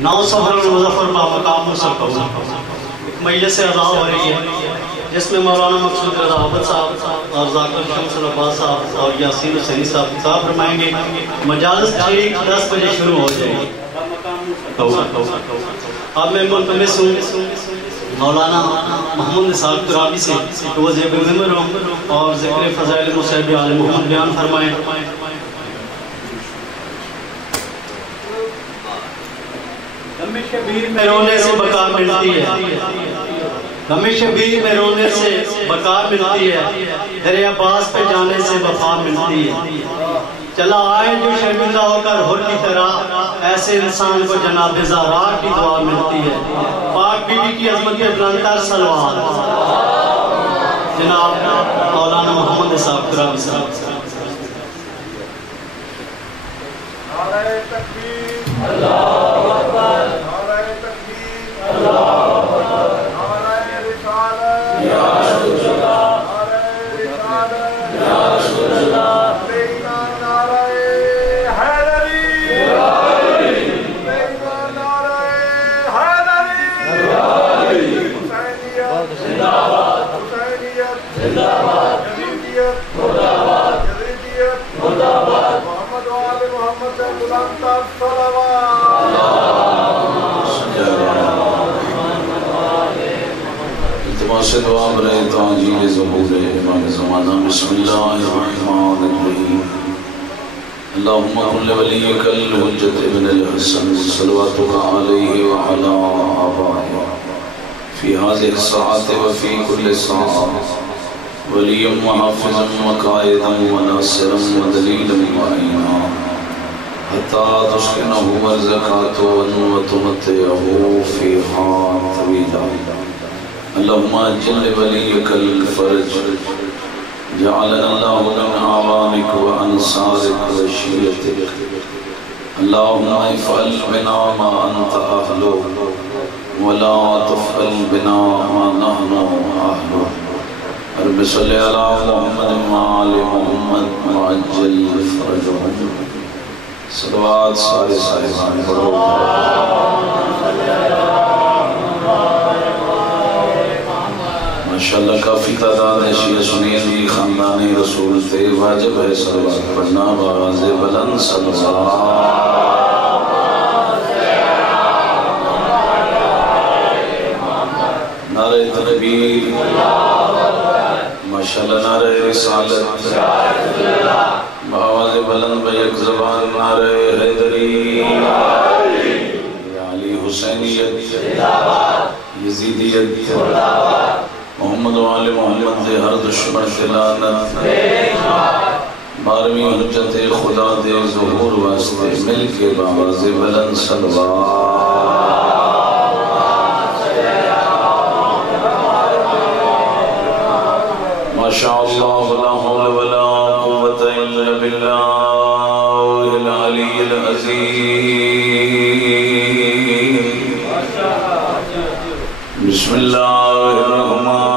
نو صبر المظفر مقام مسلم مجلس ادا ہو رہی ہے جس میں مولانا مقصود رضا عابد صاحب اور ذاکر شمس العباس صاحب اور یاسین حسینی صاحب خطاب فرمائیں گے. مجالس 10 بجے شروع ہو جائے گی. اب میں ملتمس ہوں مولانا محمود نثار ترابی سے کہ وہ زیب المنبر ہوں اور ذکر فضائل مصحب آل محمد بیان فرمائیں. غم شبیر میں رونے سے بقا ملتی ہے. غم شبیر میں رونے سے بقا ملتی ہے. در عباس پہ جانے سے وفا ملتی ہے. چلا آئے جو شرمندہ ہو کر حر کی طرح ایسے انسان کو جناب زہرا کی دعا ملتی ہے. پاک بی بی کی عظمت پہ بلندتر صلوات جناب مولانا محمد نثار ترابی صاحب. نعرہ تکبیر اللہ اکبر. نعرہ تکبیر اللہ اکبر. نعرہ رسالت یا رسول اللہ. نعرہ رسالت یا رسول اللہ. سے دعا برائے تعجیل ظہور امام زمانہ. بسم اللہ الرحمن الرحیم. اللہم کل ولیک الحجت ابن الحسن صلواتک علیہ وعلا آبائہ فی هذه الساعة وفی کل ساعة ولیم وحافظا وقائدا وناصرا ودلیلا وعینا حتی تسکنہ ورزقات وتمتعہ فیہا طویلا. اللہم اجل ولیک الفرج جعلنا اللہ من اعوانک وانصارک وشیعتک. اللہم افعل بنا ما انت اہلو ولا تفعل بنا ما نحن اہلو. رب صلی علی محمد وآل محمد وعجل فرجہم. صلوات سارے صاحبان پڑھو. ماشاءاللہ کافی تعداد ہے. شیعہ سنین کی خاندان رسول تھے. واجب ہے صلوات پڑھنا. باز بلند صلوات. نعرہ تکبیر ماشاءاللہ. نعرہ رسالت باواز بلند بیک زبان. نعرہ حیدری علی حسینیت یزیدیت محمد و آل محمد دے ہر دشمن کے لعنت. 12ویں حجت خدا دے ظہور واسطے مل کے باواز بلند صلوات. ماشاءاللہ ولا حول ولا قوت الا باللہ العلی العظیم. بسم اللہ الرحمن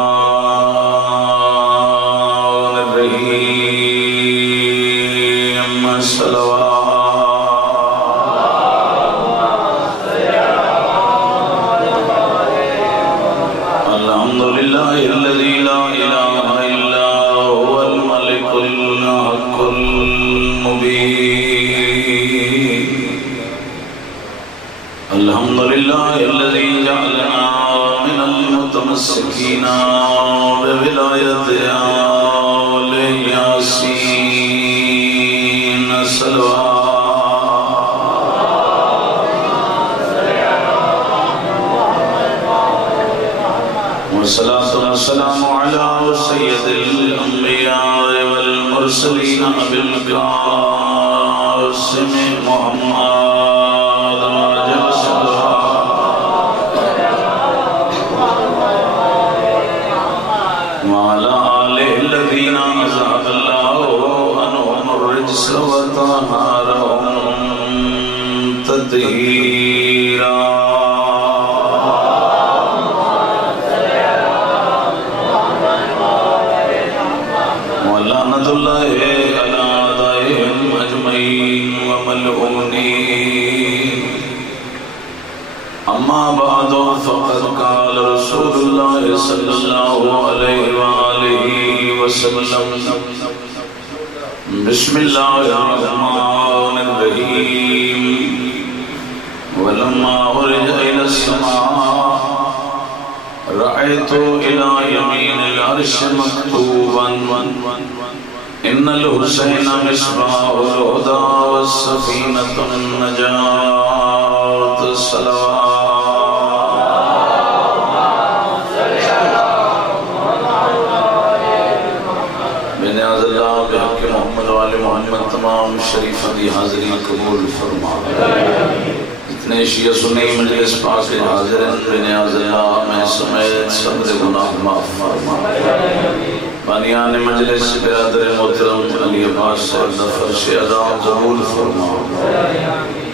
الرحیم. صلوات. الحمدللہ الذی لا الہ الا هو الملک الحق المبین. الحمدللہ الذی جعلنا من المتمسکین بولایت آل یاسین. صلوات. والصلاة والسلام على سید الانبیاء والمرسلین ابی القاسم محمد واجب صلوات. وعلى آلہ الذین اذهب اللہ عنہم الرجس وطہرهم تطہیرا. ولعنت اللہ الملعونين أما بعد فقد قال رسول الله صلى الله عليه وآله وسلم بسم الله الرحمن الرحيم ولما عرج إلى السماء رأيت إلى يمين العرش مكتوبا إن الحسين مصباح الهدى والسفينة النجاة الصلوات بنیاز اللہ بحق محمد وآل محمد تمام شریفہ دی حاضری قبول فرما اتنے شیعہ سنی مجلس پاک حاضر ہیں بنیاز اللہ میں سمیت صبر گناہ معاف فرما بانیان مجلس برادر محترم علی عباس صاحب ظفر سے ادا قبول فرما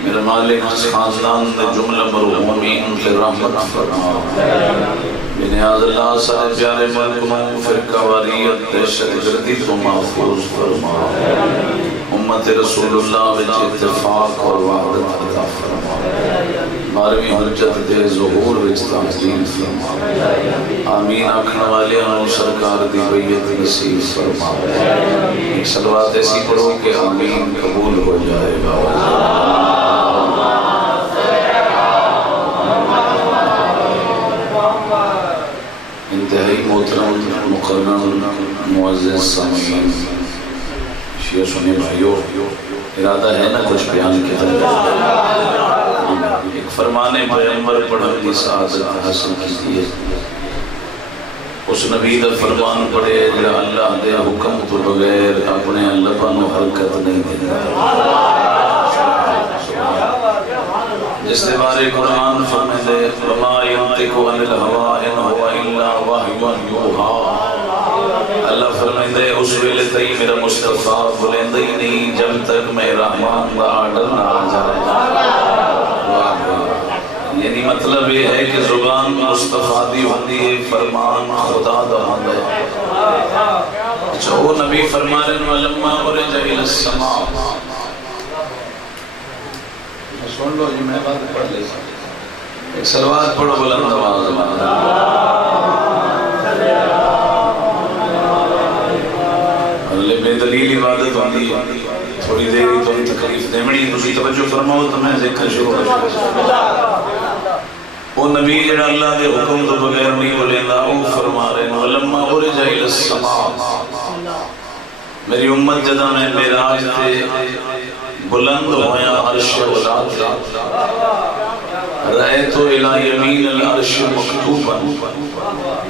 میرے مالک خاندان میں جملہ مرحومین کے رحمت فرما بنیاز اللہ سارے پیارے ملکوں فرقہ واریت دہشت گردی کو محفوظ فرما امت رسول اللہ وچ اتفاق اور وحدت عطا فرما بارہویں حجت دے ظہور وچ تحصیل فرما آمین آکھن والے انہوں سرکار دی بیعت نصیب فرما ایک صلوات ایسی پڑھو کہ آمین قبول ہو جائے گا انتہائی محترم مقرر معزز سامعین شیعہ سنی بھائیو ارادہ ہے نا کچھ بیان کے طرف ایک فرمان پیغمبر پڑھنے کی سعادت حاصل کی ہے اس نبی دا فرمان پڑھے جو اللہ دے حکم تو بغیر اپنے اللہ پانو حرکت نہیں دیتا جس نے بارے قرآن فرمائے دے وَمَا يَنْتِقُ عَنِ الْهَوَىٰ إِنْ هُوَ إِلَّا وَحْيٌ يُوحَىٰ اللہ فرمائے دے اس ویلے تئی میرا مصطفیٰ بلندہ ہی نہیں جب تک میں رحمان دا آرڈر نہ آ جائے یعنی مطلب یہ ہے کہ زبان مصطفیٰ دی ہوتی ہے فرمان خدا دا ہوتا ہے اچھا وہ نبی فرمانے وَلَمَّا عُرِجَ إِلَى السَّمَاءِ سن لو جی میں بات پڑھ لے ایک صلوات پڑھو بلند آواز اللہ بے دلیل عبادت ہوتی ہے تھوڑی دیر تو تکلیف دیمڑی تسی توجہ فرماؤ تو میں ذکر شروع وہ نبی جڑا اللہ دے حکم تو بغیر نہیں بولیندا وہ فرما رہے ہیں ولما عرج الى السماء میری امت جدا میں معراج تے بلند ہویا عرش اولاد رأیتو الى یمین العرش مکتوبا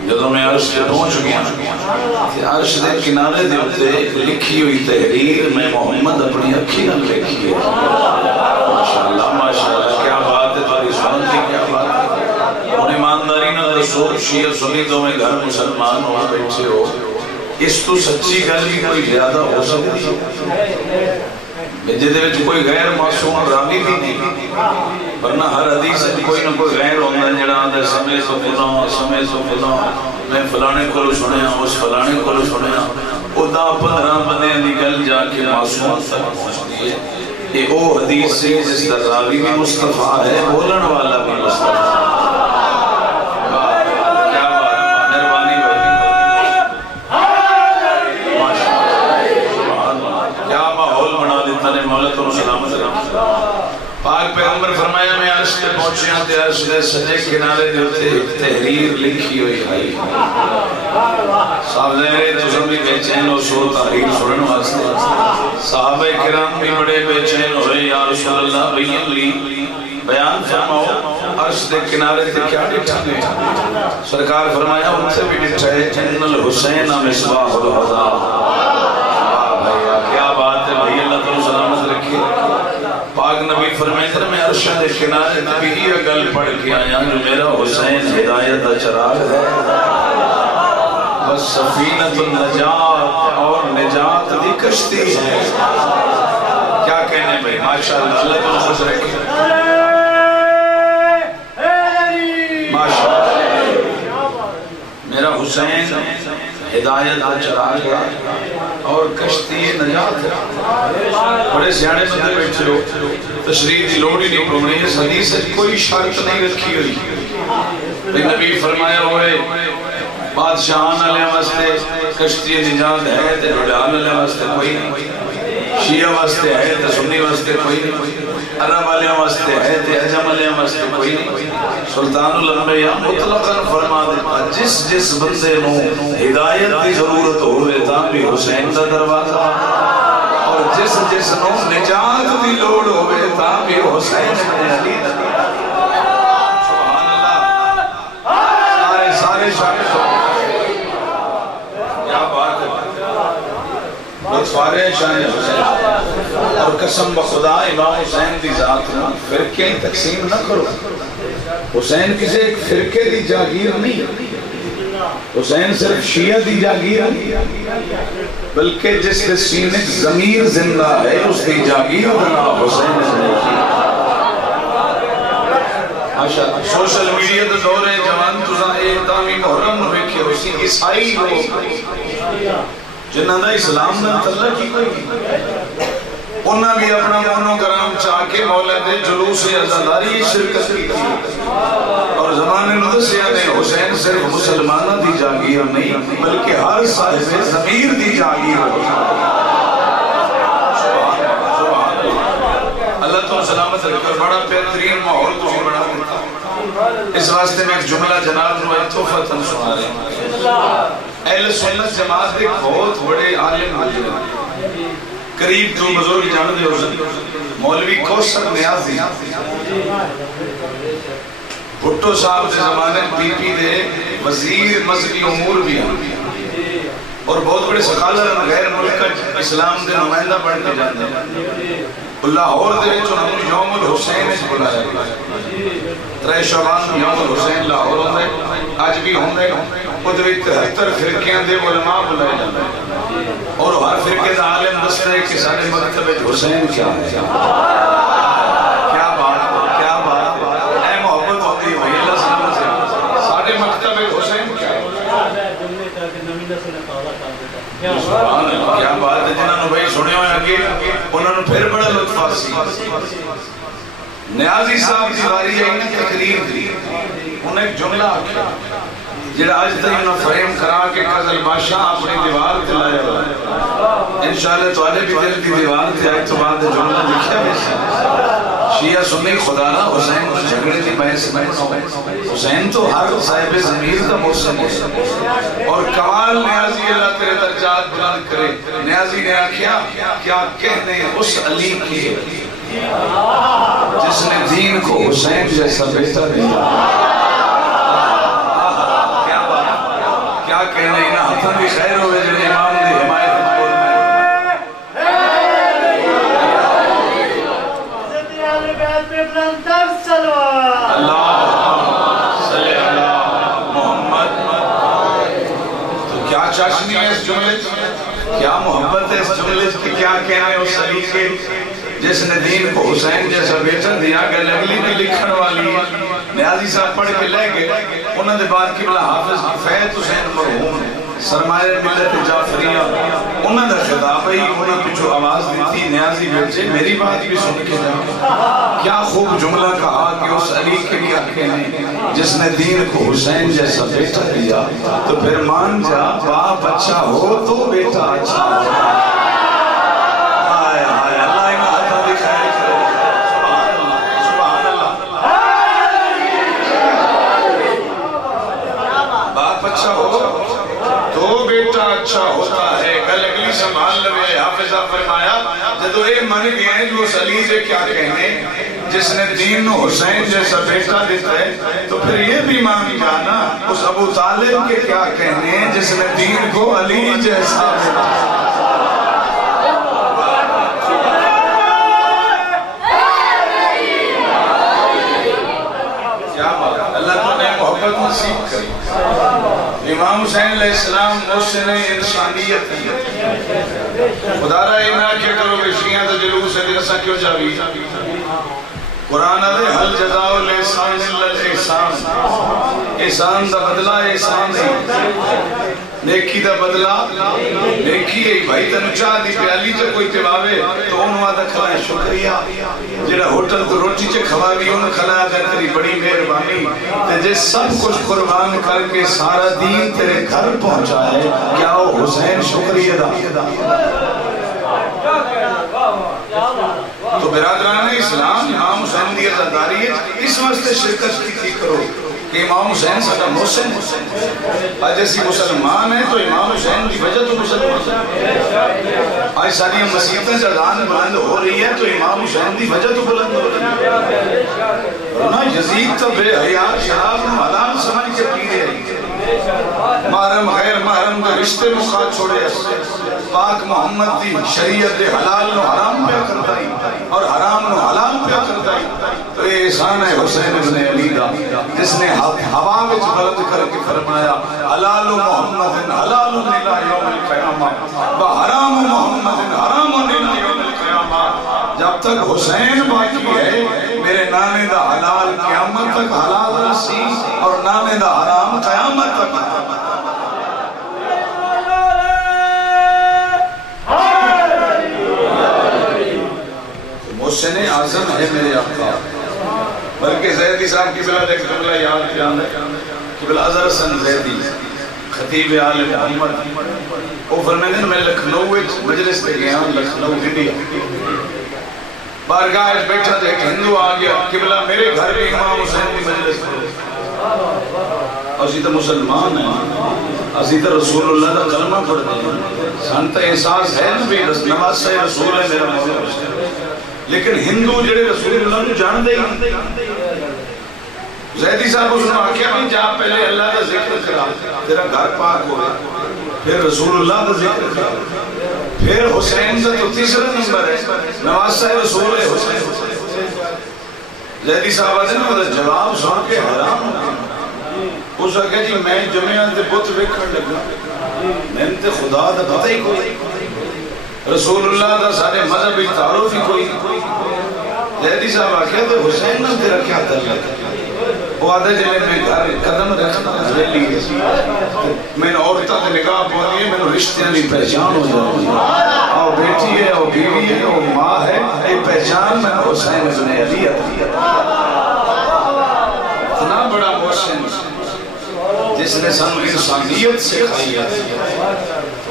جدو میں عرش سے پہنچ گیا عرش دے کنارے دے ہوتے لکھی ہوئی تحریر میں محمد اپنی اکھی نہ لکھی ہے ماشاءاللہ کیا بات ہے تاری سنتی کیا بات ہے ان ایمانداری نہ رسول شیعہ سنیتوں میں گھر مسلمان ہوا بیٹھے ہو اس تو سچی گلی کوئی زیادہ ہو سکتی ہے جدے وچ کوئی غیر معصوم راوی بھی نہیں ورنہ ہر حدیث کوئی نہ کوئی غیر ہوندا جڑا آندا سمے سو فلاں میں فلانے کولو سنیا اس فلانے کولو سنیا او 10-15 بندیاں دی گل جا کے معصوم تک پہنچتی ہے کہ او حدیث سے جس دا راوی بھی مصطفیٰ ہے بولن والا بھی مصطفیٰ پاک پیغمبر فرمایا میں عرش تے پہنچیا تے عرش دے سجے کنارے دے ہوتے تحریر لکھی ہوئی ہے صاحب زہرے تو سب بھی بے چین ہو سو تحریر سنن واسطے صحابہ کرام بھی بڑے بے چین ہوئے یا رسول اللہ بیان فرماؤ عرش دے کنارے تے کیا ڈٹھا گئے سرکار فرمایا ان سے بھی ڈٹھا ہے ان الحسین مصباح الہدیٰ کیا بات ہے بھائی اللہ تعالیٰ سلامت رکھے پاک نبی فرمائے تھے میں عرش دے کنارے نبی ہی گل پڑھ کے آیا جو میرا حسین ہدایت دا چراغ ہے بس سفینۃ النجات اور نجات دی کشتی ہے کیا کہنے بھائی ماشاءاللہ اللہ کو خوش رکھے ماشاءاللہ میرا حسین ہدایت دا چراغ ہے اور کشتی نجات ہے. بڑے سیانے بندے بیٹھے ہو, تشریح کی لوڑ ہی نہیں پڑنی. اس حدیث سے کوئی شرط نہیں رکھی ہوئی. نبی فرمایا ہوئے بادشاہان علیہ واسطے کشتی نجات ہے تے رجال علیہ واسطے کوئی نہیں, شیعہ واسطے ہے تے سنی واسطے کوئی نہیں, عرب علیہ واسطے ہے تے عجم علیہ واسطے کوئی نہیں. سلطان الانبیاء مطلقاً فرما دیتا جس جس بندے نو ہدایت کی ضرورت ہوئے تاں بھی حسین دا دروازہ, اور جس جس نو نجات کی لوڑ ہوئے تاں بھی حسین ابن علی دا. سبحان اللہ, سارے شامل ہو. کیا بات ہے, لطفارے شان حسین. اور قسم بخدا امام حسین دی ذات نہ فرقے تقسیم نہ کرو. حسین کسی ایک فرقے دی جاگیر نہیں, حسین صرف شیعہ دی جاگیر نہیں, بلکہ جس کے سینے ضمیر زندہ ہے اس کی جاگیر بنا حسین ہے. سوشل میڈیا تو دور ہے جوان تُزا ایک دامی محرم نو بیکھے اسی عیسائی لوگ جنہاں دا اسلام نے تعلق کی کوئی انہاں بھی اپنا مونوگرام چاہ کے مولد جلوس عزاداری شرکت کی تھی. اور زمانے ندسیہ نے حسین صرف مسلمانہ دی جاگیر نہیں بلکہ ہر صاحب ضمیر دی جاگیر ہوتا. اللہ تو سلامت رکھر بڑا بہترین ماحول تو بڑا ہوتا. اس واسطے میں ایک جملہ جناب نو توفتاً سنا رہے ہیں. اہل سنت جماعت ایک بہت بڑے عالم حاضر قریب جو بزرگ جان دے ہو مولوی کوثر نیازی بھٹو صاحب دے زمانے پی پی دے وزیر مذہبی امور بھی ہیں اور بہت بڑے سکالر غیر ملک اسلام دے نمائندہ بڑھ کے جاتے ہیں. لاہور دے چنہوں یوم الحسین اس بلایا گیا. 3 شعبان یوم الحسین لاہور ہوندے آج بھی ہوندے. ادھر 73 فرقیاں دے علماء بلائے جاتے ہیں اور ہر فرقے دا عالم دستا ہے کہ سارے مکتب حسین کیا ہے. کیا بات اے محبت ہوتی ہے بھائی اللہ سلام سے. سارے مکتب حسین کیا ہے. کیا بات ہے جنہوں نے بھائی سنے ہوئے آگے انہوں نے پھر بڑا لطف آسی. نیازی صاحب دیواری ہے انہیں تقریر دی, انہیں ایک جملہ آکھا جڑا آج تک انہوں فریم کرا کے قزل بادشاہ اپنی دیوار دلایا ہوا. انشاءاللہ تو آلے بھی دل کی دیوار تھے آئے تو بعد جملہ لکھیا بھی شیعہ سنی خدا نہ حسین کو جھگڑے کی بحث میں. حسین تو ہر صاحب ضمیر کا محسن ہے اور کمال نیازی اللہ تیرے درجات بلند کرے. نیازی نے آکھیا کیا کہنے اس علی کی جس نے دین کو حسین جیسا بیٹا دیا. کیا کہنے انہا حتم بھی خیر ہوئے جن امام دی حمایت مقبول میں. اللہ صلی اللہ محمد. تو کیا چاشنی ہے اس جملے, کیا محبت ہے اس جملے کی, کیا کہنے اس علی کے جس نے دین کو حسین جیسا بیٹا دیا. کہ اگلی بھی لکھن والی نیازی صاحب پڑھ کے لے گئے. انہوں نے بعد کی بلا حافظ کفایت حسین مرحوم سرمایہ ملت جعفریہ انہوں نے خطاب ہی انہوں نے پچھو آواز دیتی نیازی بیٹے میری بات بھی سن کے جا. کیا خوب جملہ کہا کہ اس علی کے بھی آنکھیں ہیں جس نے دین کو حسین جیسا بیٹا دیا. تو پھر مان جا باپ اچھا ہو تو بیٹا اچھا ہو. اچھا ہوتا ہے. گل اگلی سنبھال لوے حافظہ فرمایا جدو اے من گئے ہیں جو اس علی سے کیا کہنے جس نے دین حسین جیسا بیٹا دیتا ہے. تو پھر یہ بھی مان جانا اس ابو طالب کے کیا کہنے جس نے دین کو علی جیسا بیٹا. کیا بات اللہ تو نے محبت نصیب کری. امام حسین علیہ السلام محسن انسانیت ہے. خدا را اینا کیا کرو کہ شیعہ دا جلوس ہے دیسا کیوں جاوی. قرآن دے حل جزاؤ الاحسان اللہ الاحسان. احسان دا بدلہ احسان ہے. نیکی دا بدلہ نیکی ہے بھائی تنو چاہ دی پیالی چا کوئی تباوے تو انہوں آدھا کھلائے شکریہ جنہا ہوتل تو روٹی چا کھواوی انہوں کھلائے اگر تیری بڑی مہربانی تجھے سب کچھ قربان کر کے سارا دین تیرے گھر پہنچائے کیا وہ حسین شکریہ دا تو برادران اسلام امام حسین دی عزاداری ہے اس واسطے شرکت کی تھی کرو کہ امام حسین ساڈا محسن آج ایسی مسلمان ہے تو امام حسین کی وجہ تو مسلمان ہے آج ساری مسیحتیں جردان بلند ہو رہی ہے تو امام حسین کی وجہ تو بلند ہو رہی ہے ورنہ یزید تو بے حیات شراب میں حلال سمجھ کے پی رہے محرم غیر محرم کا رشتے مخاط چھوڑے پاک محمد دی شریعت حلال نو حرام پہ کرتا ہی اور حرام نو حلال پہ کرتا ہی تو یہ احسان ہے حسین ابن علی دا جس نے ہوا میں بلند کر کے فرمایا حلال محمد حلال الى یوم القیامہ و حرام محمد حرام الى یوم القیامہ جب تک حسین باقی ہے میرے نانے دا حلال قیامت تک حلال رسی اور نانے دا حرام قیامت تک محسن اعظم ہے میرے آقا بلکہ زیدی صاحب کی بلاد ایک قبلہ یاد کیا قبلہ اظہر حسن زیدی خطیب آل محمد وہ فرمائیں میں لکھنؤ مجلس دے گیا لکھنؤ انڈیا بارگاہ بیٹھا تھا ایک ہندو آ گیا قبلہ میرے گھر بھی امام حسین کی مجلس اسی تو مسلمان ہیں اسی تو رسول اللہ کا کلمہ پڑھتے ہیں سانتا احساس ہے بھی نماز سے رسول ہے میرا مولا حسین لیکن ہندو جڑے رسول اللہ نے جان دے زیدی صاحب اس نے آکھیا بھی جا پہلے اللہ کا ذکر کرا تیرا گھر پاک ہو گیا پھر رسول اللہ کا ذکر کرا پھر حسین کا تو تیسرا نمبر ہے نواز صاحب رسول ہے حسین زیدی صاحب آتے نا جواب سن کے حیران اس آگے جی میں جمعیان تے بت ویکھن لگا میں تے خدا دا پتہ ہی کوئی رسول اللہ دا سارے مذہب تعارف ہی کوئی زیدی صاحب آکھیا تے حسین نے تیرا کیا تعلق ہے وہ آدھے جلے میں گھر قدم رکھنا ریلی ہے میں نے عورتہ تے نگاہ پہنی ہے میں نے رشتیاں نہیں پہچان ہو جاؤں اور بیٹی ہے اور بیوی ہے اور ماں ہے یہ پہچان میں نے حسین ابن علی اتنا بڑا محسن جس نے سن انسانیت سے کھائی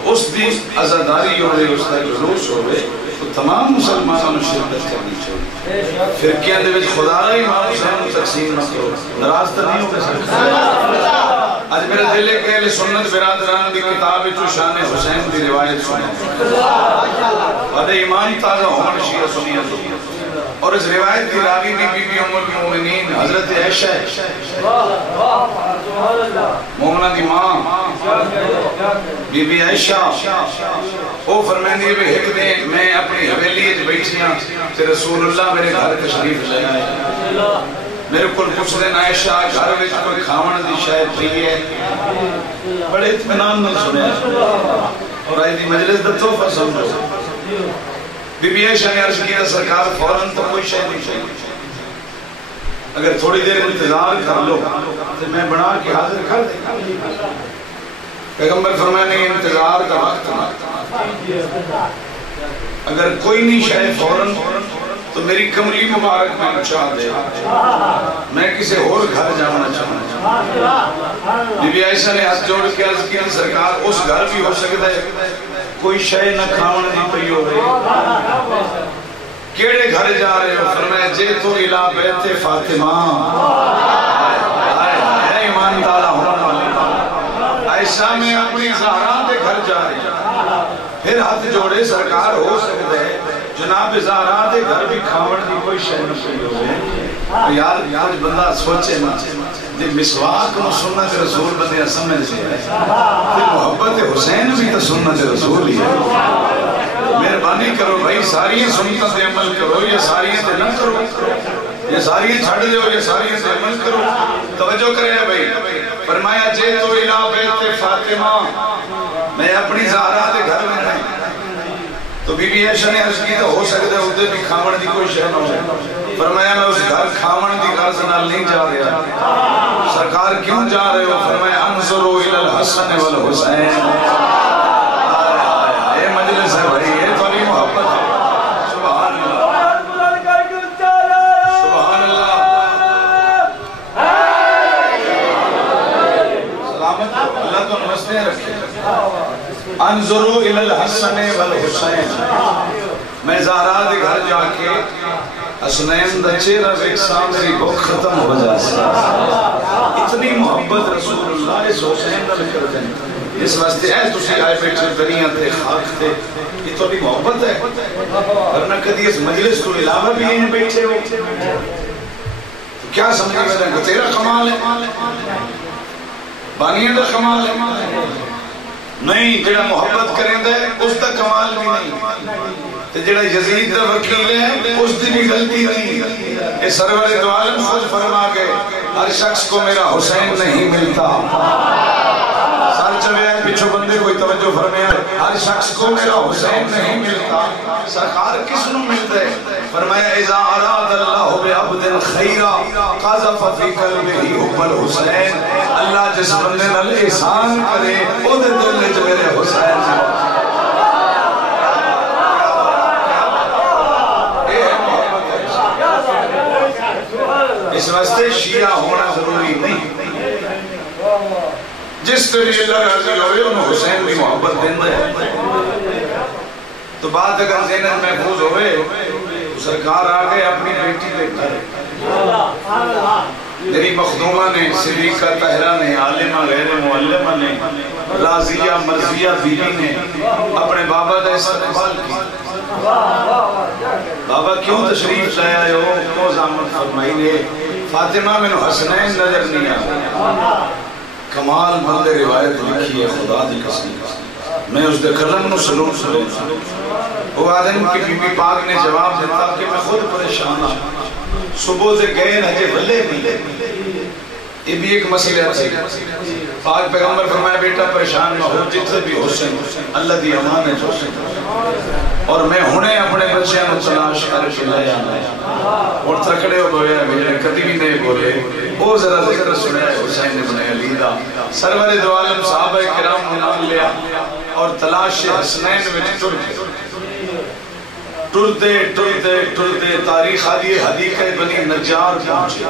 اس دی عزاداری ہو رہی اس کا جلوس ہو رہے تو تمام مسلمانوں نے شرکت کرنی چاہیے فرقیاں دے وچ خدا را امام حسین تقسیم نہ کرو ناراض تو نہیں ہو سکتا آج میرے دل ہے کہ اہل سنت برادران دی کتاب وچ شان حسین دی روایت سنو وعدے ایمان تازہ ہون شیعہ سنیت اور اس روایت کی راوی بھی بی بی ام المومنین حضرت عائشہ ہے مومنہ دی ماں بی بی عائشہ وہ فرمائندی ہے ایک دن میں اپنی حویلی اچ بیٹھی ہاں کہ رسول اللہ میرے گھر تشریف لے آئے میرے کو پوچھ دیں عائشہ گھر وچ کوئی کھاون دی شاید پئی ہے بڑے اطمینان نال سنیا اور آئی دی مجلس دا تحفہ سمجھو بی بی عائشہ نے عرض کیا سرکار فوراً تو کوئی شے نہیں چاہیے اگر تھوڑی دیر انتظار کر لو تو میں بنا کے حاضر کر دیں پیغمبر فرمایا نہیں انتظار کا وقت نہ اگر کوئی نہیں شے فوراً تو میری کملی مبارک میں اچھا دے میں کسی اور گھر جانا چاہوں بی بی عائشہ نے ہاتھ جوڑ کے عرض کیا سرکار اس گھر بھی ہو سکتا ہے کوئی شے نہ کھاون دی پئی ہوے کیڑے گھر جا رہے ہو فرمایا جے تو الہ بیت فاطمہ اے ایمان دالا ہونا والی عائشہ میں اپنی زہرا دے گھر جا رہی پھر ہاتھ جوڑے سرکار ہو سکتا ہے جناب زہرا دے گھر بھی کھاون دی کوئی شے نہ پئی ہوے یار کچھ بندہ سوچے نا جی مسواک و سنت رسول بندے سمجھ سے ہے محبت حسین بھی تو سنت رسول ہی ہے مہربانی کرو بھائی ساری سنتوں پہ عمل کرو یہ ساری پہ نہ کرو یہ ساری چھڑ دو یہ ساری پہ عمل کرو توجہ کرے بھائی فرمایا جے تو الہ بیت فاطمہ میں اپنی زہرا دے گھر میں نہیں تو بی بی عائشہ نے عرض کی تو ہو سکتا ہے ادھر بھی کھاون دی کوئی شے نہ ہو. فرمایا میں اس گھر کھاون دی غرض نال نہیں جا رہا. سرکار کیوں جا رہے ہو؟ فرمایا انظروا الی الحسن والحسین. یہ مجلس ہے بھائی، یہ تھوڑی محبت ہے. سبحان اللہ سبحان اللہ. سلامت اللہ تو نمستے رکھے. انظروا الی الحسن والحسین. میں زہرا دے گھر جا کے حسنین دا چہرہ دیکھسا میری بھوک ختم ہو جائے. اتنی محبت رسول اللہ اس حسین دا کر دیں. اس واسطے ہے تسی آئے بیٹھے دنیا تے خاک تے، یہ تو بھی محبت ہے. ورنہ کدی اس مجلس کو علاوہ بھی یہیں بیٹھے ہو تو کیا سمجھے میں تیرا کمال ہے، بانیاں دا کمال ہے نہیں. جڑا محبت کریں دے اس دا کمال بھی نہیں، تے جڑا یزید دا وکیل ہے اس دی بھی غلطی نہیں. یہ سرور دو عالم خود فرما گئے ہر شخص کو میرا حسین نہیں ملتا. سر چلے ہیں پیچھو بندے کوئی توجہ فرمایا ہر شخص کو میرا حسین نہیں ملتا. سرکار کس نو ملتا ہے؟ فرمایا اذا اراد اللہ بعبد خیرا قذف فی قلبہ حب الحسین. اللہ جس بندے نال احسان کرے او دے دل وچ میرے حسین ہے. اس واسطے شیعہ ہونا ضروری نہیں. جس طرح اللہ راضی ہوئے انہوں حسین بھی محبت دیندہ ہے. تو بات اگر زینت محفوظ ہوئے تو سرکار آگئے اپنی بیٹی لے کر. میری مخدومہ نے، صدیقہ طاہرہ نے، عالمہ غیر معلمہ نے، راضیہ مرضیہ بیوی نے اپنے بابا دا استقبال کی. بابا کیوں تشریف لائے ہو؟ کیوں زامت فرمائی نے؟ فاطمہ میں حسنین نظر نہیں آیا. کمال مند روایت لکھی ہے خدا دی قسم. میں اس دے قلم نو سلوم. وہ آدم کی بی بی پاک نے جواب دیتا کہ میں خود پریشان ہوں. صبح سے گئے نجے بھلے نہیں. یہ بھی ایک مسئلہ ہے. پاک پیغمبر فرمایا بیٹا پریشان نہ ہو، جتنے بھی حسین اللہ دی امان ہے حسین. اور میں ہونے اپنے بچے نو تلاش کر کے لے آنا ہے. اور تکڑے ہو گئے میرے کدی بھی نہیں بولے. وہ ذرا ذکر سنا ہے حسین ابن علی دا. سرور دو عالم صحابہ کرام نے نام لیا اور تلاش حسنین میں ٹرتے تاریخ آدھی حدیقہ بنی نجار پہنچے.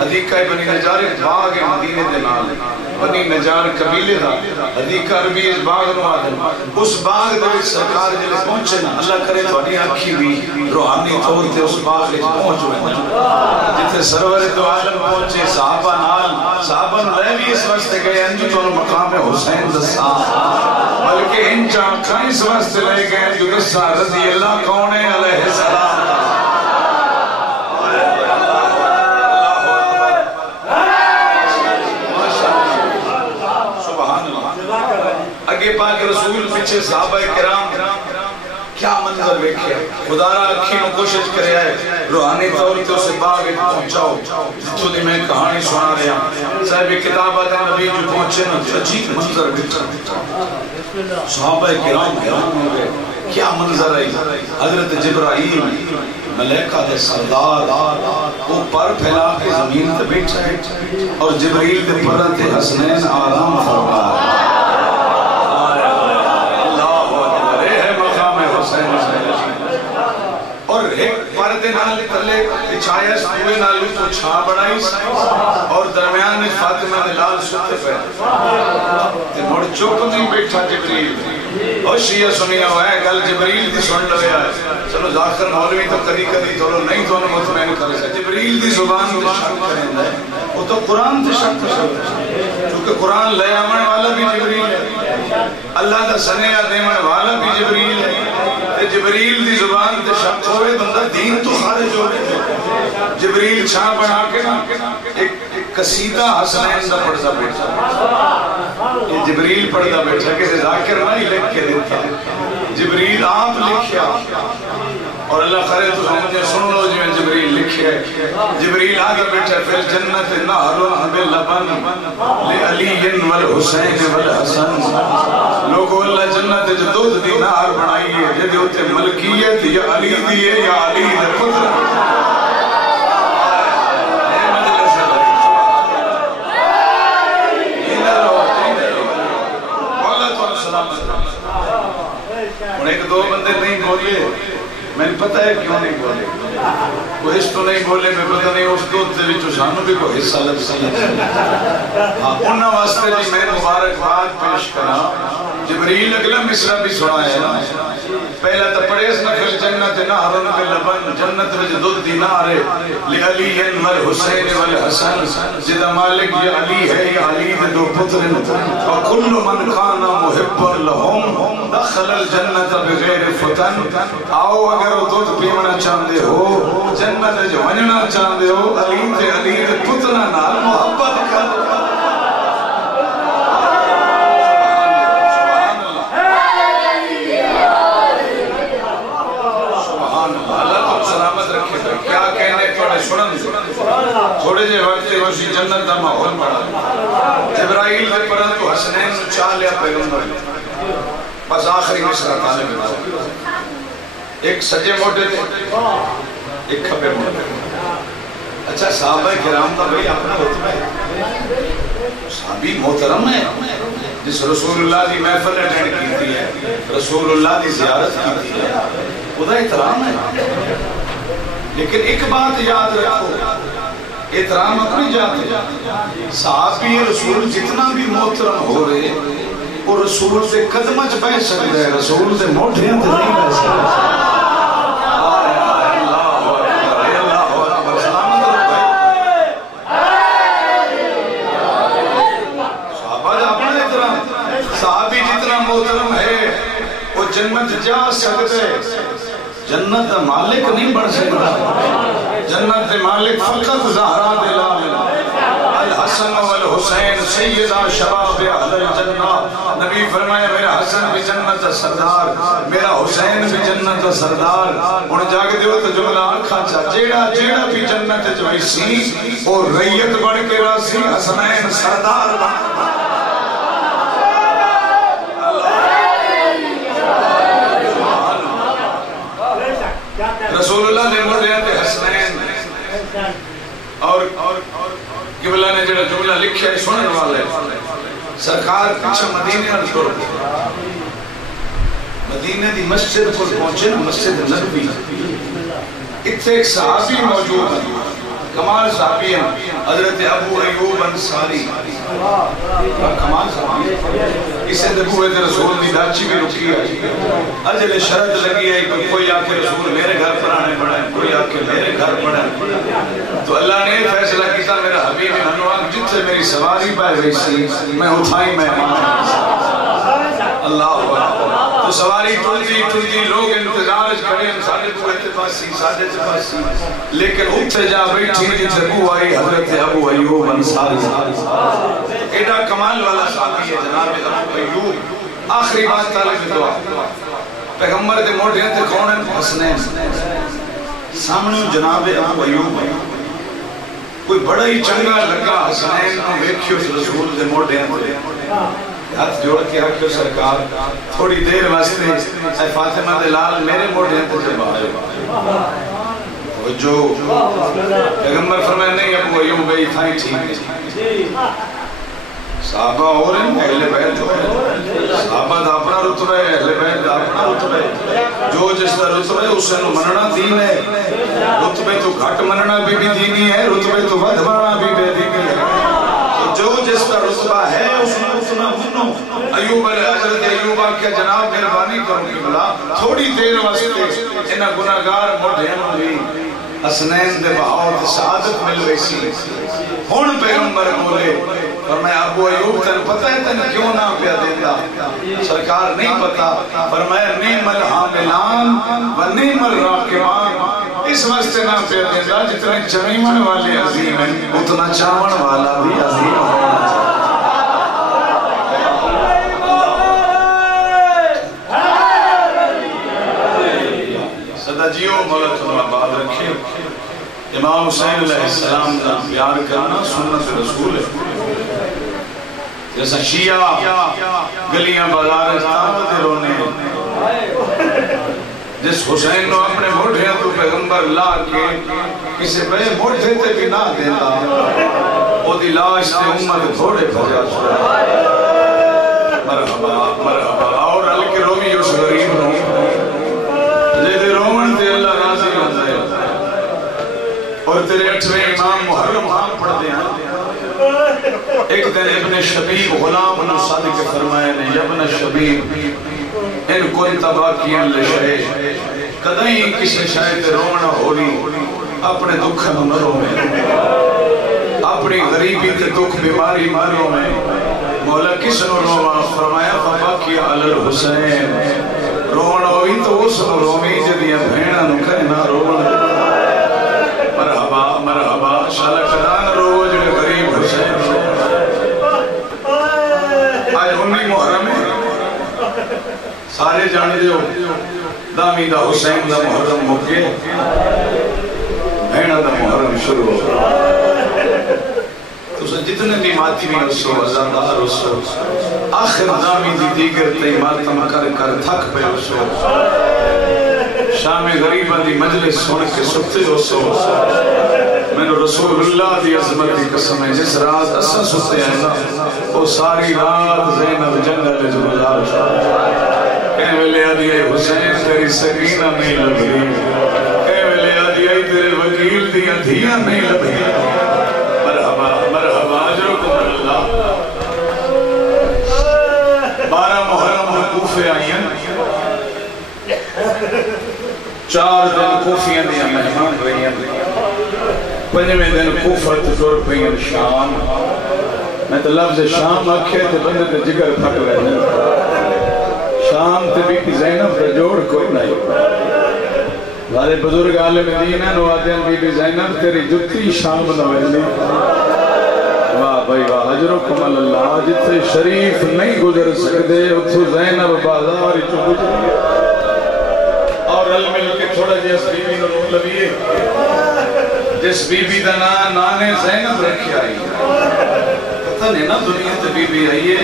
حدیقہ بنی نجار ایک باغ مدینے دے نال بنی نجار قبیلے دا. حدیقہ عربی اس باغ نو آدم. اس باغ دے سرکار جلے پہنچے نا اللہ کرے تھوڑی آنکھی بھی روحانی طور تے اس باغ وچ پہنچ ہوئے جتے سرور دو عالم پہنچے. صحابہ نال صحابہ لے بھی اس واسطے گئے انجو تو مقام حسین دسا، بلکہ ان چاکھاں اس واسطے لے گئے جو دسا رضی اللہ کون ہے علیہ السلام. اگے پاک رسول پیچھے صحابہ کرام کیا منظر دیکھیا. خدا را اکھی نو کوشش کرے آئے روحانی طور تے اسے باغ پہنچاؤ جتوں دی میں کہانی سنا رہا. صاحب کتابات نبی جو پہنچے نا عجیب منظر دیکھا. صحابہ کرام حیران ہو گئے کیا منظر آئی. حضرت جبرائیل ملائکہ دے سردار وہ پر پھیلا کے زمین تے بیٹھا ہے اور جبرائیل دے پروں تے حسنین آرام فرما رہا ہے. اور ایک پردے نال تلے بچھایا سوئے نال تو چھا بڑھائی اور درمیان میں فاطمہ لال ستے پہ تے مڑ چپ نہیں بیٹھا جبریل. اور شیعہ سنیا ہوا ہے گل جبریل دی سن لگے آئے. چلو ذاکر مولوی تو کدی کدی چلو نہیں تو مطمئن کرے سکتے. جبریل دی زبان تے شک کریں دے وہ تو قرآن تے شک کرے کیونکہ قرآن لے آمن والا بھی جبریل ہے، اللہ دا سنیا دیمن والا بھی جبریل ہے. جبریل دی زبان تے شک ہوئے بندہ دین تو خارج ہو گئے. جبریل چھاں بنا کے ایک قصیدہ حسنین دا پڑھتا بیٹھا. یہ جبریل پڑھتا بیٹھا کسی ذاکر نہیں لکھ کے دیتا، جبریل آپ لکھیا اور اللہ کرے تو مجھے سن لو جو جبریل لکھیا. لکھے جبریل آگے بیٹھا فی الجنت نہر بلبن لعلی والحسین والحسن لوگو اللہ جنت جو دودھ دی نہر بنائی ہے جدے ہوتے ملکیت یا علی دی ہے یا علی دے پتر ایک دو بندے نہیں بولے میں پتہ ہے کیوں نہیں بولے وہ اس تو نہیں بولے میں پتہ نہیں اس دوت دے وچوں سانو بھی کوئی حصہ لگ سکتا انہاں واسطے جی میں مبارکباد پیش کراں جبریل اگلا مصرع بھی سنایا پہلا تو پڑھے اس نفل جنت نہر بلبن جنت وچ دودھ دی نہر لعلی والحسین والحسن جدا مالک یا علی ہے یا علی دے دو پتر وکل من کان محبا لهم دخل الجنت بغیر فتن آؤ اگر وہ دودھ پیونا چاہتے ہو جنت جو ونجنا چاہتے ہو علی دے پتر نال محبت کر تھوڑے جے وقت روشی جنت دا ماحول پڑا جبرائیل دے پڑھا تو حسنین نو چاہ لیا پیغمبر بس آخری مصرع تانے میں ایک سجے موٹے تھے ایک کھپے موٹے اچھا صحابہ کرام دا بھئی اپنا رتبہ ہے صحابی محترم ہے جس رسول اللہ دی محفل اٹینڈ کی ہے رسول اللہ دی زیارت کی ہے وہ دا احترام ہے لیکن ایک بات یاد رکھو احترام اپنی جاتے صحابی رسول جتنا بھی محترم ہو رہے وہ رسول سے قدمچ بہ سکتا ہے رسول سے موٹھے ہیں تو نہیں بہ سکتا صحابی جتنا محترم ہے وہ جنت جا سکتے جنت مالک نہیں بڑھ سکتا جنت مالک فقط زہرا دلال الحسن والحسین سیدہ شباب اہل الجنہ نبی فرمایا میرا حسن بھی جنت سردار میرا حسین بھی جنت سردار انہیں جاگے دیو تو جملہ آنکھا چاہ جیڑا بھی جنت جو ایسی اور ریت بڑھ کے راسی حسنین سردار بڑھ رسول اللہ نے مردے آتے حسنین اور قبلہ نے جڑا جملہ لکھا ہے سنن والا ہے سرکار پیچھے مدینے اور چھوڑ مدینے دی مسجد کو پہنچے نا مسجد نبوی اتنے ایک صحابی موجود ہے کمال صحابی ہیں حضرت ابو ایوب انصاری کمال صحابی اسے دبوئے تھے رسول دی داچی بھی رکی ہے اجل شرط لگی ہے کہ کوئی آکے رسول میرے گھر پر آنے پڑا ہے کوئی آکے میرے گھر پر آنے تو اللہ نے فیصلہ کیتا میرا حبیب انوان جت سے میری سواری پائے ویسی میں اٹھائی میں اللہ تو سواری ٹلتی لوگ انتظار کھڑے ہیں ساڑھے کو اتفاسی ساڑھے اتفاسی لیکن اتھے جا بیٹھی جتھے کو آئی حضرت ابو ایوب انصاری ایڈا کمال والا صحابی ہے جناب ابو ایوب آخری بات طالب دعا پیغمبر دے موڑے ہیں تے کون ہیں حسنین سامنے جناب ابو ایوب کوئی بڑا ہی چنگا لگا حسنین کو ویکھیو رسول دے موڑے ہیں ہاتھ جوڑ کے رکھو سرکار تھوڑی دیر واسطے اے فاطمہ دلال میرے موڑے ہیں تجھے باہر جو پیغمبر فرمائے نہیں ابو ایوب بھئی تھائی ٹھیک ہے صحابہ اور ہیں اہل بیت ہو رہے صحابہ دا اپنا رتبہ ہے اہل بیت دا اپنا رتبہ ہے جو جس دا رتبہ ہے اسے نو مننا دین ہے رتبہ تو گھٹ مننا بھی دینی ہے رتبہ تو ود مننا بھی دینی ہے جو جس کا رتبہ ہے اس نے اتنا منو ایوب علیہ حضرت ایوب آکیا جناب مہربانی کروں کی بلا تھوڑی دیر واسطے انہا گناہگار موڑھیں ہوئی حسنین دے بہاوت سعادت مل ویسی ہون پیغمبر بولے اور میں ابو ایوب تن پتہ ہے تن کیوں نہ پیا دیتا سرکار نہیں پتا فرمایا نعم الحاملان و نعم الراکبان اس واسطے نہ پیا دیتا جتنے چمیمن والے عظیم ہیں اتنا چاون والا بھی عظیم ہونا چاہتا صدا جیو مولا تمہارا بات رکھے امام حسین علیہ السلام کا پیار کرنا سنت رسول ہے. جیسا شیعہ گلیاں بازار استعمال رونے جس حسین نے اپنے موڑھے تو پیغمبر لا کے کسی بے موڑھے تے بھی نہ دیتا او دی لاش تے امت تھوڑے بھجا چھوڑا. مرحبا مرحبا اور ہلکے رومی اس غریب رو جیدے رومن تے اللہ راضی ہوتا ہے. اور تیرے 8ویں امام محرم خان پڑھ دے ہیں. ایک دن ابن شبیب غلام بن صادق فرمائے نے یا ابن شبیب ان کو تباکیاں لشے کدائیں کسی شاید رونا ہولی اپنے دکھ نہ روے اپنی غریبی تے دکھ بیماری ماروں میں مولا کس نو روا. فرمایا فباکی علی الحسین رونا ہوئی تو اس نو رومی جدیاں بھیڑا نو کہنا رونا. مرحبا مرحبا شالا کدان رو جڑے غریب حسین آج 19 محرم ہے سارے جانے دیو دامی دا حسین دا محرم موکے بھیڑا دا محرم شروع ہو. تو جتنے بھی ماتی میں اسو ازادار اسو آخر دامی دی دیگر تی ماتم کر کر تھک پہ اسو شام غریبہ دی مجلس سن کے سکتے اسو. میں نے رسول اللہ دی عظمت دی قسم ہے جس رات اسا سکتے ہیں نا وہ ساری رات زینب جنگل جو گزار کہنے ویلے آدھی حسین تیری سکینہ نہیں لبھی کہنے ویلے آدھی تیرے وکیل دیا دھیاں نہیں لبھی. مرحبا مرحبا اجرکم اللہ. 12 محرم کوفے آئیں 4 دن کوفیاں دیا مہمان رہی ہیں. 5ویں دن کوفہ تجور پہین شام. میں تو لفظ شام آکھے تو بندے تے جگر پھٹ رہے ہیں. شام تے بھی کی زینب رجوڑ کوئی نہیں. بارے بزرگ عالم دینہ نو آتے ہیں بی بی زینب تیری جتی شام نہ ویلی. واہ بھائی واہ اجرکم اللہ. جتے شریف نہیں گزر سکتے اتھو زینب بازار چو گزری اور المل کے تھوڑا جیس بی بی نو لبیے جس بی بی دا نانے زینب رکھی آئی. پتہ نہیں نا دنیا تے بی بی آئیے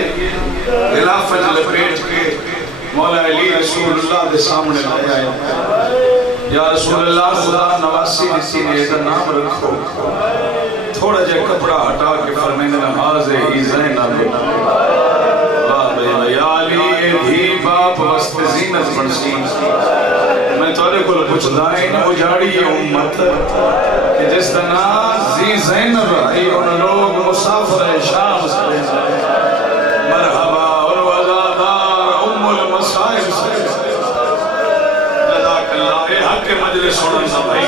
خلافت لپیٹ کے مولا علی رسول اللہ دے سامنے لائے آئے. یا رسول اللہ خدا نواسی نسی نے دا نام رکھو. تھوڑا جے کپڑا ہٹا کے فرمائنے نمازے ہی زینب. واہ بے یا علی ہی باپ وسط زینت بنسی. میں توڑے کو پوچھ دائیں اجاڑی یہ امت کہ جس طرح زی زینب آئی ان لوگ مسافر شام سے مرحبا اور وزادار ام المصائب سے جزاک اللہ. اے حق کے مجلس سنن سا بھائی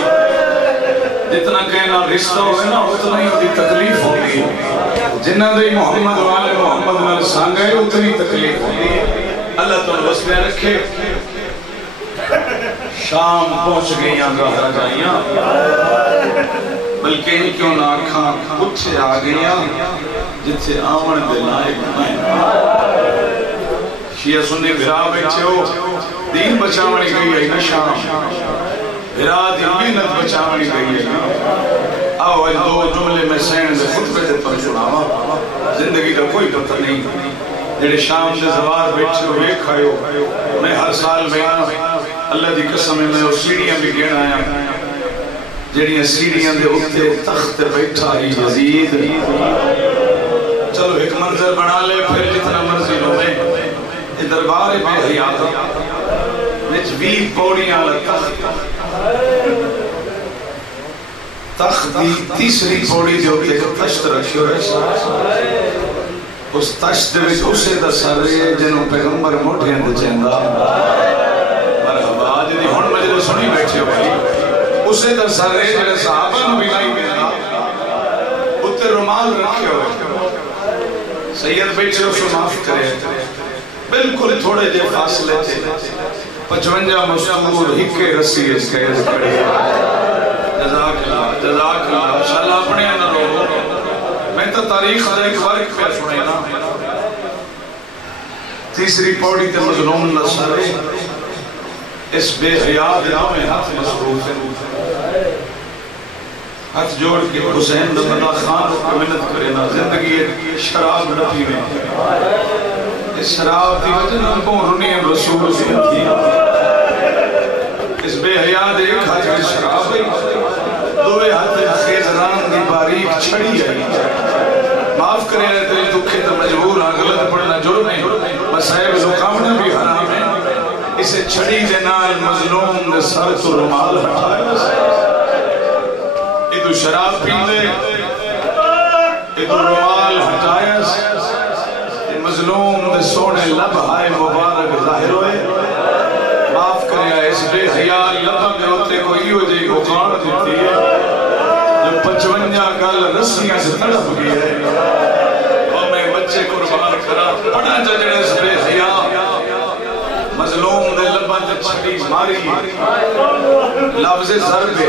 جتنا کہنا رشتہ ہوئے نا اتنا ہی دی تکلیف ہوگی. جنہ دے محمد والے محمد نال سانگے اتنی تکلیف ہوگی. اللہ تو وسلے رکھے. شام پہنچ گئی گاہرہ جائیاں بلکہ ان کیوں نہ آکھاں کچھ آ گئیاں جتھے آمن دے لائق نہیں. شیعہ سنی بھرا بیٹھے ہو دین بچاوانی گئی ہے نا. شام بھرا دینت بچاوانی گئی ہے. آؤ آج 2 جملے میں سین سے خطبے دے پر سناوا. زندگی کا کوئی پتہ نہیں جڑے شام سے زوار بیٹھے ہو ایک کھائے ہو. میں ہر سال بیاں اللہ دی قسم میں وہ سیڑھیاں بھی گھن آیا جڑیاں سیڑھیاں دے اتے تخت بیٹھا ہی یزید. چلو ایک منظر بنا لے پھر جتنا مرضی لو میں یہ دربار بے حیات وچ 20 پوڑیاں والا تخت دی تیسری پوڑی دے اوتے تشت رکھی ہوئے. اس تشت وچ اسے دا سر جنوں پیغمبر موٹھیاں دے چیندا. جنہی ہون مجلے سنی بیٹھے ہوئی اسے در سر رہے جنہے صحابہ نبی لائی گیا اتنے رومال رکھے ہوئے. سید بیٹھے اسے معاف کرے بلکل تھوڑے جے فاصلے تھے 55 مستمور ہکے رسی اس کے کڑے. جزاک اللہ شاءاللہ اپنے نہ رو. میں تو تاریخ دا ایک ورک پہ سنے نا. تیسری پوڑی تے مظلوم نہ سارے اس بے حیات میں ہاتھ مصروف ہے. ہاتھ جوڑ کے حسین دمنا خان کو منت کرے نا زندگی شراب نہ پیویں اس شراب دی وجہ نہ کو رنی رسول سے تھی اس بے حیا دے ہاتھ میں شراب ہے دوے ہاتھ خیزران دی باریک چھڑی ہے معاف کرے تیرے دکھے تو مجبور ہاں غلط پڑھنا جرم ہے مسائب زکامنا بھی حرام ہے اسے چھڑی دے نال مظلوم دے سر تو رمال ہٹائے ادو شراب پیندے ادو رمال ہٹائے مظلوم دے سونے لب ہائے مبارک ظاہر ہوئے معاف کرے اس بے حیا لبا میں ہوتے کوئی ہو جائے کو کار دیتی ہے جو 55 گل رسیاں سے تڑپ گئی ہے اور میں بچے قربان کرا پڑھا جڑے اس بے حیا مظلوم دے لبا تے چھڑی ماری لفظ ضرب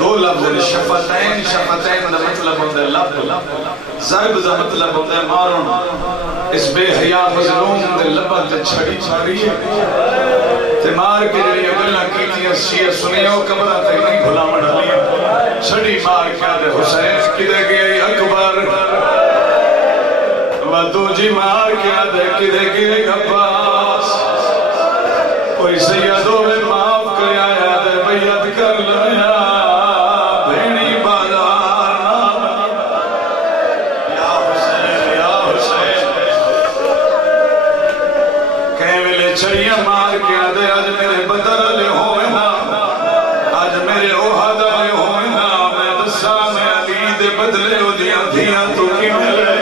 دو لفظ شفتین شفتین دا مطلب ہوتا ہے لب ضرب دا مطلب ہوتا ہے مارون اس بے حیا مظلوم دے لبا تے چھڑی چھڑی تے مار کے جڑی اگلا کیتی شیعہ سنیو قبرہ تک نہیں بھلا مڑالی چھڑی مار کیا دے حسین کدے گئی اکبر ودو جی مار کیا دے کدے گئی عباس کوئی سیدوں میں معاف کر آیا دے بیعت کر لیا بھینی بازار یا حسین کہیں ملے چھڑیاں مار کیا دے آج میرے بدر لے ہوئے نا آج میرے اوہد لے ہوئے نا میں دسا میں علی دے بدلے ہو دیا تو کی ملے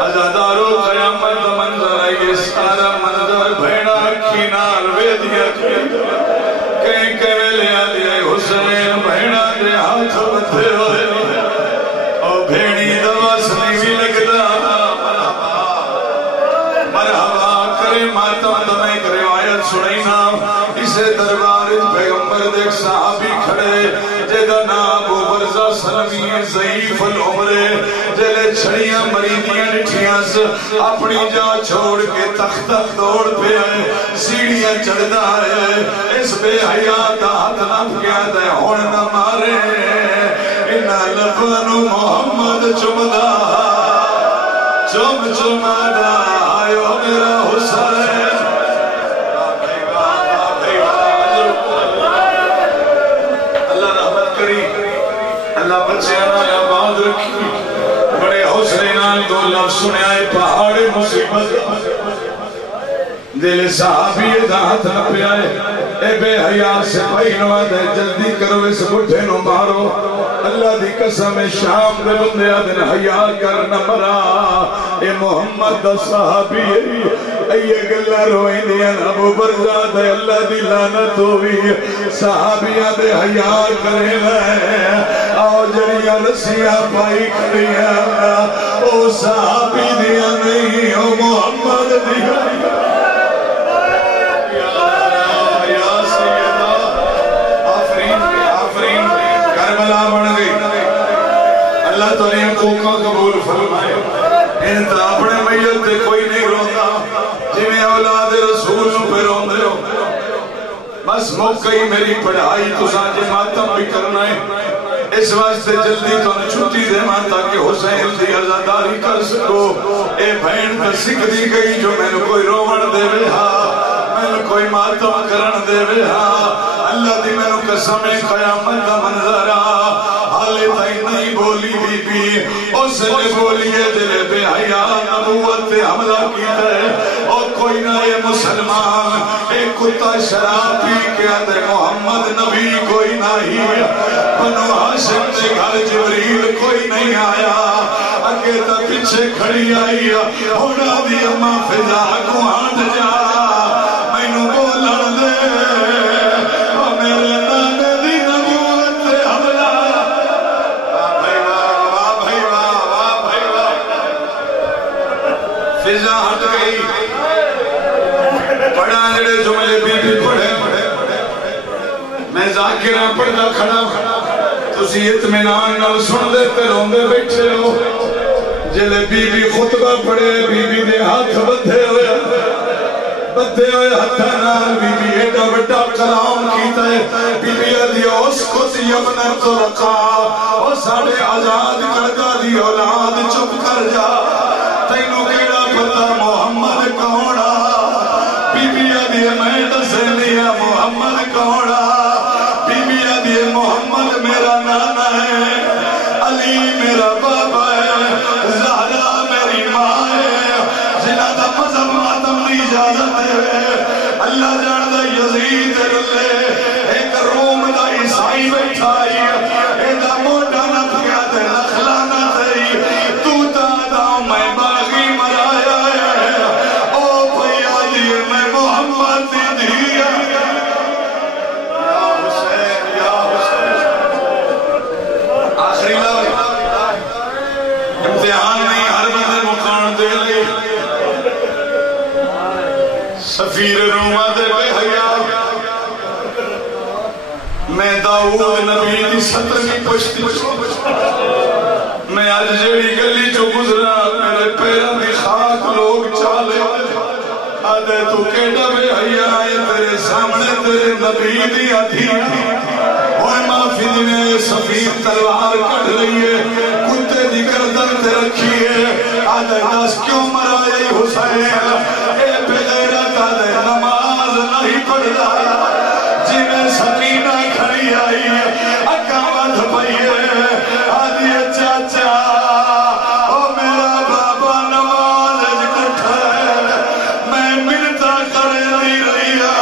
ازادارو قیامت منظر ہے یہ سارا منظر بھیڑا کی نال وے دیا کہیں کہلے آدھے حسین بھیڑا دے ہاتھ بندھے ہوئے اور بھیڑی دواس نہیں بھی لگتا مرحبا کرے ماتم دمیں کرے آیت سنینا اسے دربار پیغمبر دیکھ صحابی کھڑے جیدہ نام و برزہ سلمی ضعیف العمرے جلے چھڑیاں مریدیاں نٹھیاں سے اپنی جا چھوڑ کے تخت دوڑ پہ آئے سیڑیاں چڑھتا ہے اس بے حیات ہاتھ نہ پکیا دے ہون نہ مارے انہا لبنو محمد چمدہ چمدہ آئیو میرا حسین اللہ رحمت کری اللہ بچے آنا آباد رکھی بڑے حوصلے نال دو لفظ سنے آئے پہاڑ مصیبت دل صحابی دہت نہ پہ آئے اے بے حیاء سے پہنوا دے جلدی کرو اس بٹھے نو مارو اللہ دی قسم شام دے بندے آدھن حیاء کرنا مرا اے محمد دا صحابی اے گلہ روئیں دیا ابو برزا دے اللہ دی لانت ہوئی صحابیہ دے حیاء کرے لائے آؤ جڑیاں رسیاں پائی کریاں او صحابی دیا نہیں او محمد دیا اللہ تو نے حقوقہ قبول فرمائے انتا اپنے میت دے کوئی نہیں روندہ جنہیں اولاد رسول پہ روندے ہو بس موقعی میری پڑھائی تو سانجے ماتم بھی کرنا ہے اس واسطے جلدی تو نے چھٹی دے مان تاکہ حسین دی عزاداری کر سکو اے بھین پر سکھ دی گئی جو میں نے کوئی رومن دے وے ہاں میں نے کوئی ماتم کرن دے وے ہاں اللہ دی میں نے قسم قیامت دا منظرہ حالے تائی نہیں بولی بی بی اس نے بولی ہے دل بے حیاء نبوت پہ حملہ کی ہے اور کوئی نہ یہ مسلمان ایک کتا شراب پی کے آتے محمد نبی کوئی نہیں بنو ہاشم نے گھر جبریل کوئی نہیں آیا اگے تا پیچھے کھڑی آئی ہونا دی اماں فضا کو ہاتھ جا میں نو بولا دے اور میرے نانے دی نبوت پہ حملہ فضا ہٹ گئی پڑھا جڑے جملے بی بی پڑھے میں ذاکرہ پڑھنا کھڑا تسی اطمینان نال سن دیتے روندے بیٹھے ہو جلے بی بی خطبہ پڑھے بی بی دے ہاتھ بندھے ہوئے بدے ہوئے ہتھا نال بی بی ایڈا بڑا کلام کیتا ہے بی بی ادھی اسکت یمن ترقا اور ساڑھے آزاد کردہ دی اولاد چپ کر جا تینوں کیڑا پتہ محمد کونا بی بی ادھی میں دسے لیا محمد کونا بی بی ادھی محمد میرا نانا ہے علی میرا بابا ہے زہرا میری ماں ہے جنہ دا مذہب ماتم دی اجازت ہے اللہ جان دا یزید رلے ایک روم دا عیسائی بیٹھائی ایدہ موٹا نہ پیا دے لخلانا تھی تو دادا میں باغی مرایا ہے او پیا دیئے میں محمد دی دیا یا حسین یا حسین آخری لفظ امتحان نہیں ہر بندے مقام دے لئی سفیر روما دے بے حیاء میں داؤد نبی دی سترمی پشتی میں آج جیڑی گلی جو گزرا میرے پیروں دی خاک لوگ چالے آدھے تو کیڑا بے حیاء آئے تیرے سامنے تیرے نبی دی آدھی اوہ معافی دینے سفیر تلوار کٹ رہی ہے کتے دی گردن تے رکھی ہے آدھے دس کیوں مرائے حسین اے بغیرت آدھے نماز نہیں پڑھ رہا جنہیں سکینہ کھڑی آئی اکامت پئی ہے آدھی چاچا او میرا بابا نماز اجکٹھا ہے میں ملتا کرے دی رہیا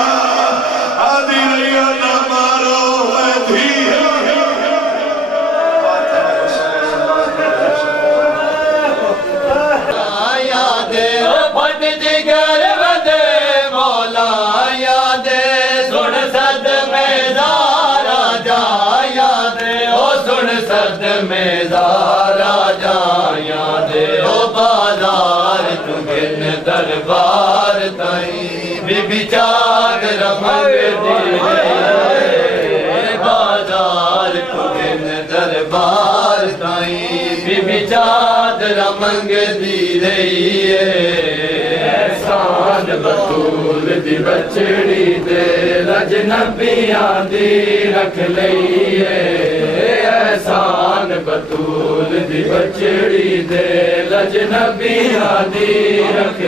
آدھی رہیا نہ مارو میں بھی دربار تائیں بی بی چادر منگ دی بازار کن دربار تائیں بی بی چادر منگ دی رہی ہے احسان بطول دی بچڑی دے لجنبیاں دی رکھ لئی ہے احسان بطول دی بچڑی دے لجنبیاں دی رکھ